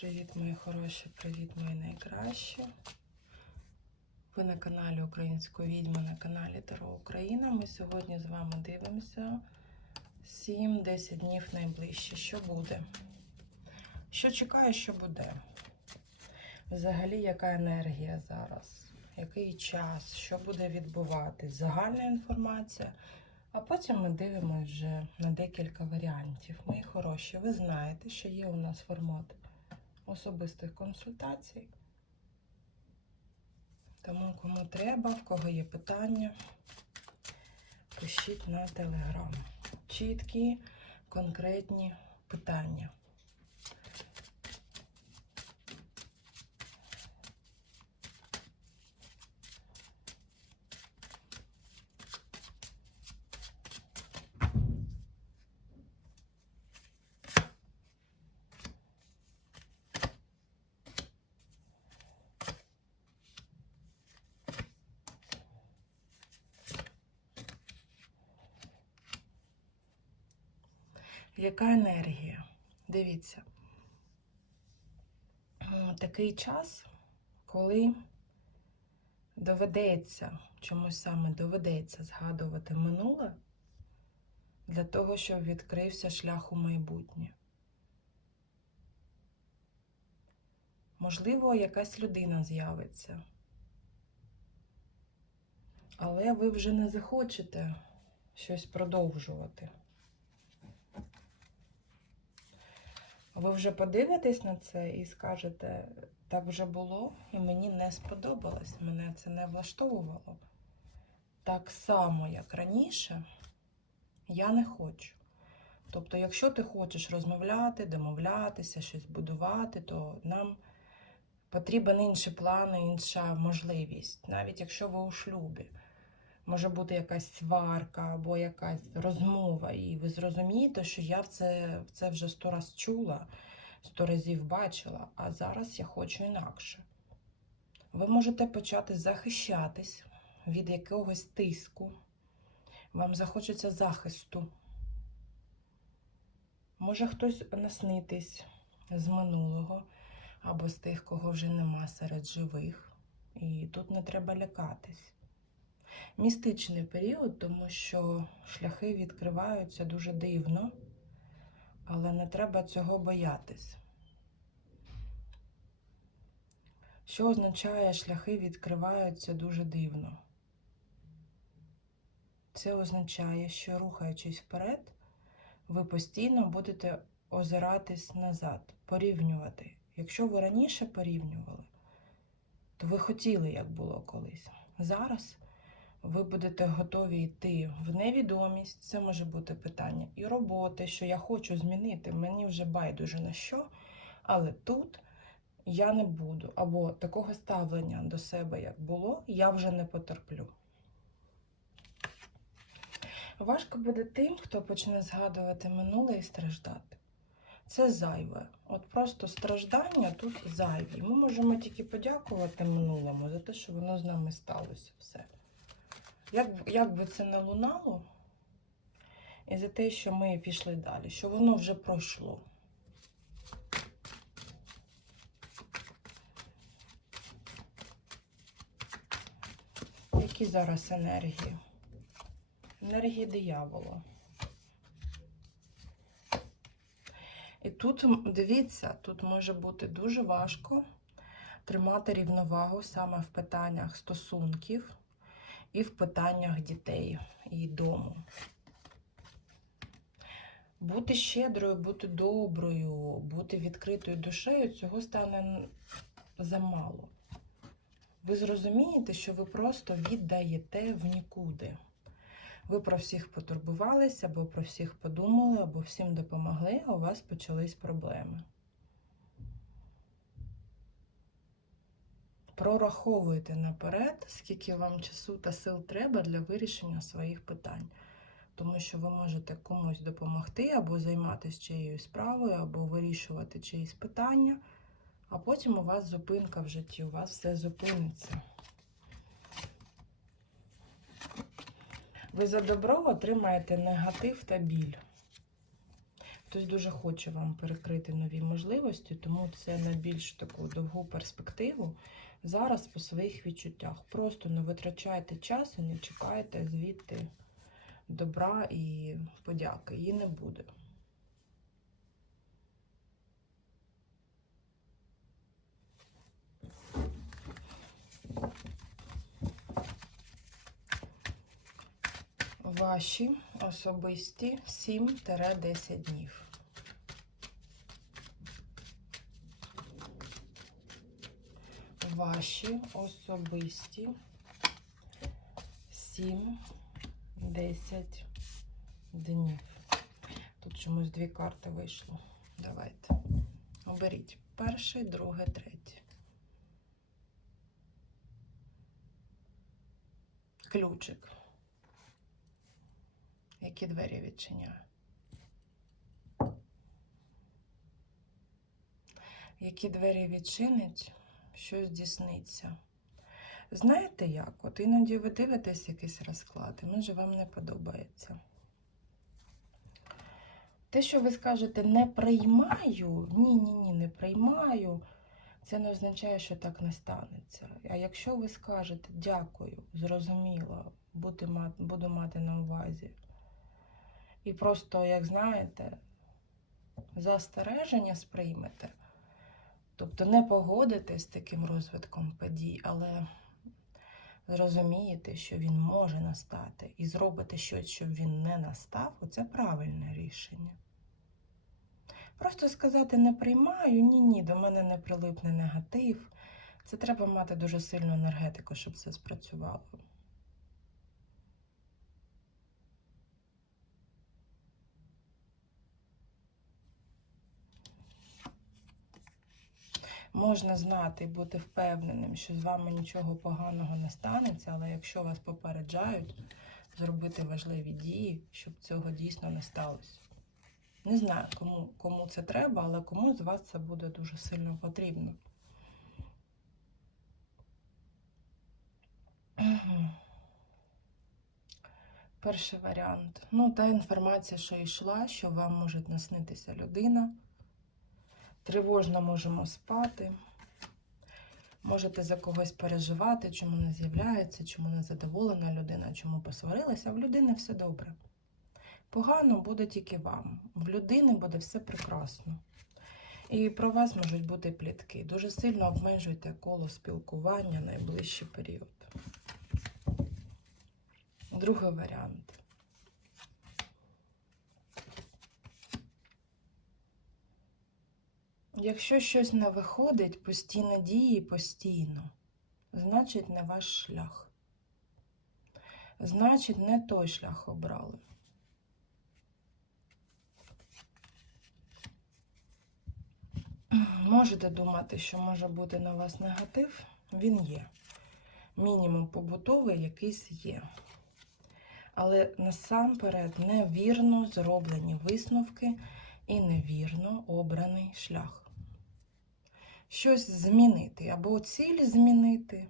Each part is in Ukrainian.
Привіт, мої хороші, привіт, мої найкращі. Ви на каналі Української відьми, на каналі Таро Україна. Ми сьогодні з вами дивимося 7-10 днів найближче. Що буде? Що чекає, що буде? Взагалі, яка енергія зараз? Який час? Що буде відбуватись? Загальна інформація. А потім ми дивимося вже на декілька варіантів. Мої хороші, ви знаєте, що є у нас формат особистих консультацій. Тому кому треба, в кого є питання, пишіть на телеграм. Чіткі, конкретні питання. Яка енергія? Дивіться. Такий час, коли доведеться, чомусь саме доведеться згадувати минуле для того, щоб відкрився шлях у майбутнє. Можливо, якась людина з'явиться. Але ви вже не захочете щось продовжувати. Ви вже подивитесь на це і скажете, так вже було, і мені не сподобалось, мене це не влаштовувало. Так само, як раніше, я не хочу. Тобто, якщо ти хочеш розмовляти, домовлятися, щось будувати, то нам потрібен інший план, інша можливість, навіть якщо ви у шлюбі. Може бути якась сварка або якась розмова, і ви зрозумієте, що я це, це вже сто раз чула, сто разів бачила, а зараз я хочу інакше. Ви можете почати захищатись від якогось тиску. Вам захочеться захисту. Може хтось наснитись з минулого або з тих, кого вже нема серед живих. І тут не треба лякатись містичний період, тому що шляхи відкриваються дуже дивно, але не треба цього боятись. Що означає, шляхи відкриваються дуже дивно? Це означає, що рухаючись вперед, ви постійно будете озиратись назад, порівнювати. Якщо ви раніше порівнювали, то ви хотіли, як було колись. Зараз ви будете готові йти в невідомість. Це може бути питання і роботи, що я хочу змінити, мені вже байдуже на що, але тут я не буду. Або такого ставлення до себе, як було, я вже не потерплю. Важко буде тим, хто почне згадувати минуле і страждати. Це зайве. От просто страждання тут зайві. Ми можемо тільки подякувати минулому за те, що воно з нами сталося. Все. Як, як би це не лунало, і за те, що ми пішли далі, що воно вже пройшло. Які зараз енергії? Енергії диявола. І тут, дивіться, тут може бути дуже важко тримати рівновагу саме в питаннях стосунків і в питаннях дітей і дому. Бути щедрою, бути доброю, бути відкритою душею цього стане замало. Ви зрозумієте, що ви просто віддаєте в нікуди. Ви про всіх потурбувалися, або про всіх подумали, або всім допомогли, а у вас почались проблеми. Прораховуйте наперед, скільки вам часу та сил треба для вирішення своїх питань. Тому що ви можете комусь допомогти, або займатися чиєю справою, або вирішувати чиїсь питання, а потім у вас зупинка в житті, у вас все зупиниться. Ви за добро отримаєте негатив та біль. Хтось дуже хоче вам перекрити нові можливості, тому це на більш таку довгу перспективу. Зараз по своїх відчуттях. Просто не витрачайте часу, не чекайте звідти добра і подяки. Її не буде. Ваші особисті 7-10 днів. Ваші особисті 7-10 днів. Тут чомусь дві карти вийшло. Давайте. Оберіть перший, друге, третє. Ключик. Які двері відчиняє? Які двері відчинить, що здійсниться? Знаєте як? От іноді ви дивитесь якийсь розклад, і може вам не подобається. Те, що ви скажете не приймаю, ні, ні, ні, не приймаю, це не означає, що так не станеться. А якщо ви скажете дякую, зрозуміло, буду мати на увазі. І просто, як знаєте, застереження сприймете. Тобто не погодитесь з таким розвитком подій, але зрозумієте, що він може настати, і зробите щось, щоб він не настав, оце правильне рішення. Просто сказати не приймаю, ні-ні, до мене не прилипне негатив. Це треба мати дуже сильну енергетику, щоб це спрацювало. Можна знати і бути впевненим, що з вами нічого поганого не станеться, але якщо вас попереджають, зробити важливі дії, щоб цього дійсно не сталося. Не знаю, кому, кому це треба, але кому з вас це буде дуже сильно потрібно. Перший варіант. Ну, та інформація, що йшла, що вам може наснитися людина. Тривожно можемо спати. Можете за когось переживати, чому не з'являється, чому не задоволена людина, чому посварилася. В людини все добре. Погано буде тільки вам. В людини буде все прекрасно. І про вас можуть бути плітки. Дуже сильно обмежуйте коло спілкування найближчий період. Другий варіант. Якщо щось не виходить, постійно дії постійно, значить не ваш шлях. Значить, не той шлях обрали. Можете думати, що може бути на вас негатив, він є. Мінімум побутовий якийсь є. Але насамперед невірно зроблені висновки і невірно обраний шлях. Щось змінити, або ціль змінити,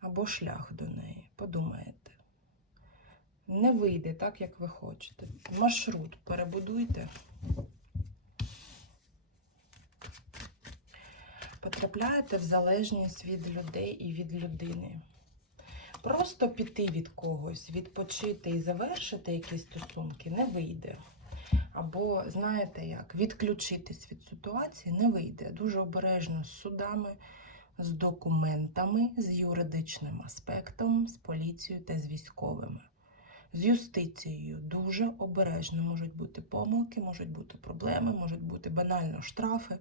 або шлях до неї. Подумаєте. Не вийде так, як ви хочете. Маршрут перебудуйте. Потрапляєте в залежність від людей і від людини. Просто піти від когось, відпочити і завершити якісь стосунки не вийде. Або, знаєте як, відключитись від ситуації не вийде. Дуже обережно з судами, з документами, з юридичним аспектом, з поліцією та з військовими. З юстицією дуже обережно можуть бути помилки, можуть бути проблеми, можуть бути банально штрафи.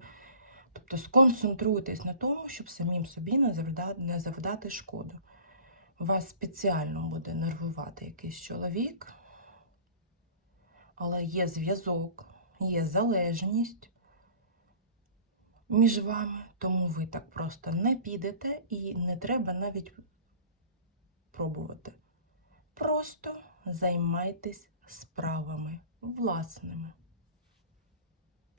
Тобто сконцентруйтесь на тому, щоб самим собі не завдати, шкоду. Вас спеціально буде нервувати якийсь чоловік, але є зв'язок, є залежність між вами, тому ви так просто не підете і не треба навіть пробувати. Просто займайтесь справами власними.